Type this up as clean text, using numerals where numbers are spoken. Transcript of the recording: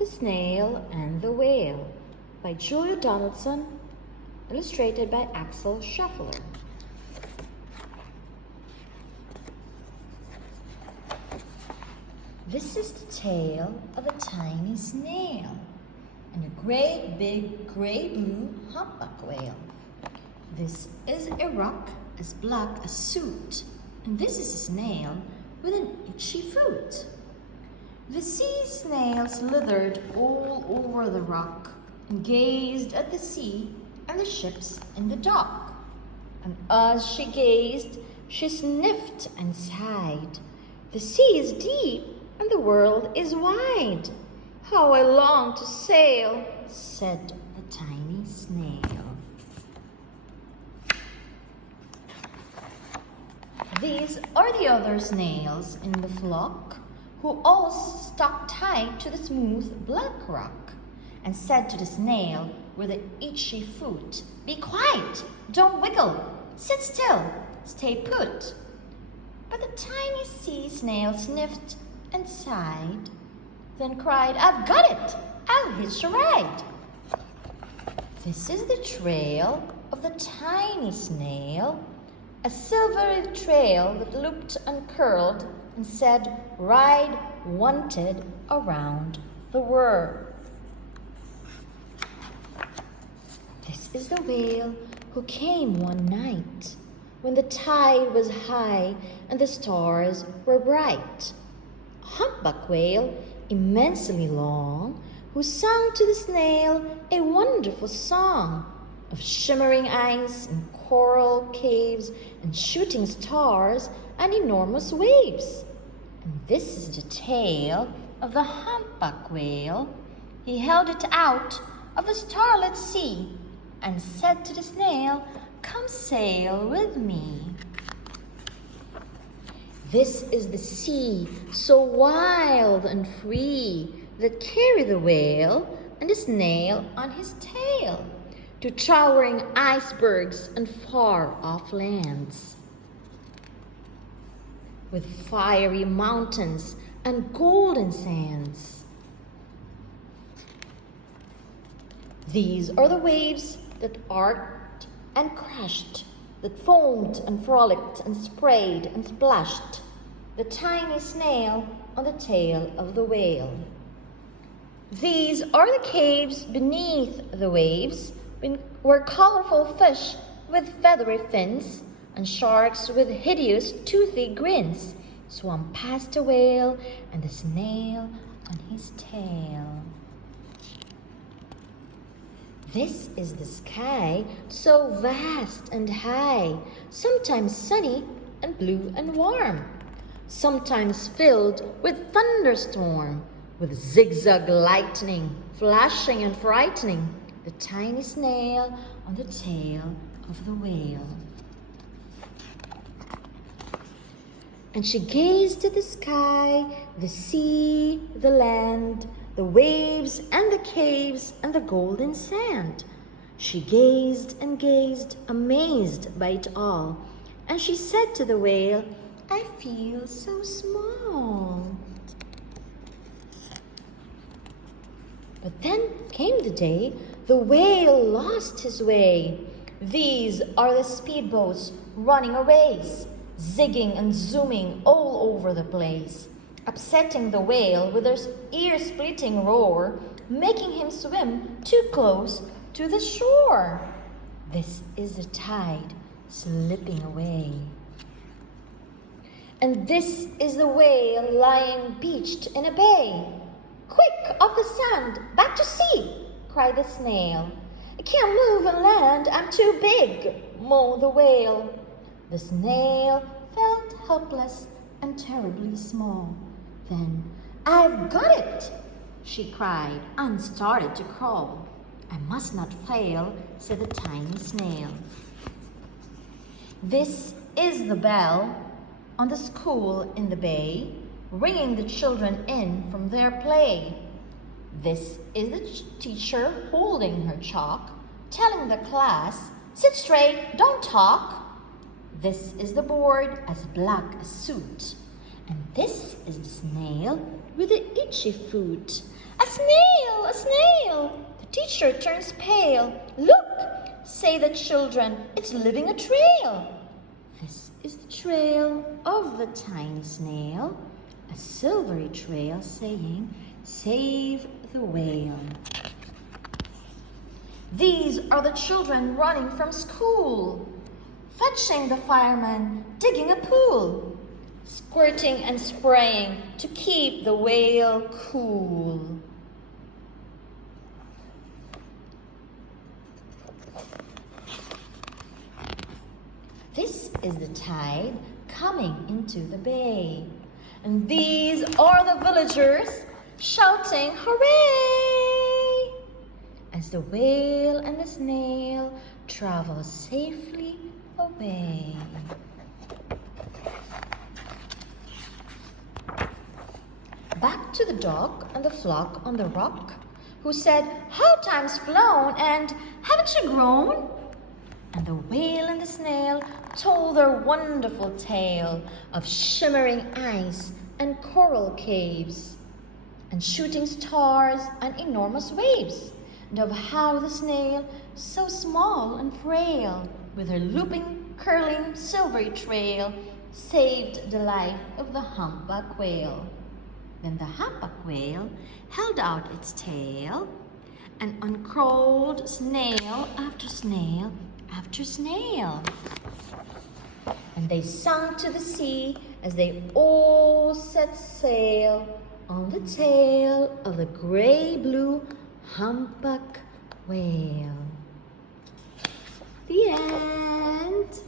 The Snail and the Whale by Julia Donaldson, illustrated by Axel Scheffler. This is the tale of a tiny snail and a great big gray-blue humpback whale. This is a rock as black as soot, and this is a snail with an itchy foot. The sea snail slithered all over the rock and gazed at the sea and the ships in the dock. And as she gazed, she sniffed and sighed. The sea is deep and the world is wide. How I long to sail, said the tiny snail. These are the other snails in the flock, who all stuck tight to the smooth black rock, and said to the snail with the itchy foot, "Be quiet, don't wiggle, sit still, stay put." But the tiny sea snail sniffed and sighed, then cried, "I've got it, I'll hitch a ride." This is the trail of the tiny snail, a silvery trail that looped and curled and said, "Ride wanted around the world." This is the whale who came one night when the tide was high and the stars were bright. A humpback whale, immensely long, who sang to the snail a wonderful song of shimmering ice and coral caves and shooting stars and enormous waves. And this is the tale of the humpback whale. He held it out of the starlit sea and said to the snail, "Come sail with me." This is the sea, so wild and free, that carried the whale and the snail on his tail to towering icebergs and far-off lands, with fiery mountains and golden sands. These are the waves that arced and crashed, that foamed and frolicked and sprayed and splashed the tiny snail on the tail of the whale. These are the caves beneath the waves, where colorful fish with feathery fins and sharks with hideous toothy grins swam past the whale and the snail on his tail. This is the sky, so vast and high, sometimes sunny and blue and warm, sometimes filled with thunderstorm, with zigzag lightning, flashing and frightening the tiny snail on the tail of the whale. And she gazed at the sky, the sea, the land, the waves and the caves and the golden sand. She gazed and gazed, amazed by it all. And she said to the whale, "I feel so small." But then came the day the whale lost his way. These are the speedboats running a race, zigging and zooming all over the place, upsetting the whale with their ear-splitting roar, making him swim too close to the shore. This is the tide slipping away. And this is the whale lying beached in a bay. "Quick, off the sand, back to sea," cried the snail. "I can't move and land, I'm too big," moaned the whale. The snail felt helpless and terribly small. Then, "I've got it," she cried, and started to crawl. "I must not fail," said the tiny snail. This is the bell on the school in the bay, ringing the children in from their play. This is the teacher holding her chalk, telling the class, "Sit straight, don't talk." This is the board as black as soot, and this is the snail with the itchy foot. "A snail!" snail. The teacher turns pale. Look, say the children, it's leaving a trail. This is the trail of the tiny snail, a silvery trail saying, save the whale. These are the children running from school, fetching the fireman, digging a pool, squirting and spraying to keep the whale cool. This is the tide coming into the bay. And these are the villagers shouting hooray! As the whale and the snail travel safely away. Back to the dog and the flock on the rock, who said, how time's flown, and haven't you grown? And the whale and the snail told their wonderful tale of shimmering ice and coral caves, and shooting stars and enormous waves, and of how the snail, so small and frail, with her looping, curling, silvery trail, saved the life of the humpback whale. Then the humpback whale held out its tail and uncurled snail after snail after snail. And they sunk to the sea as they all set sail on the tail of the gray-blue humpback whale. The end.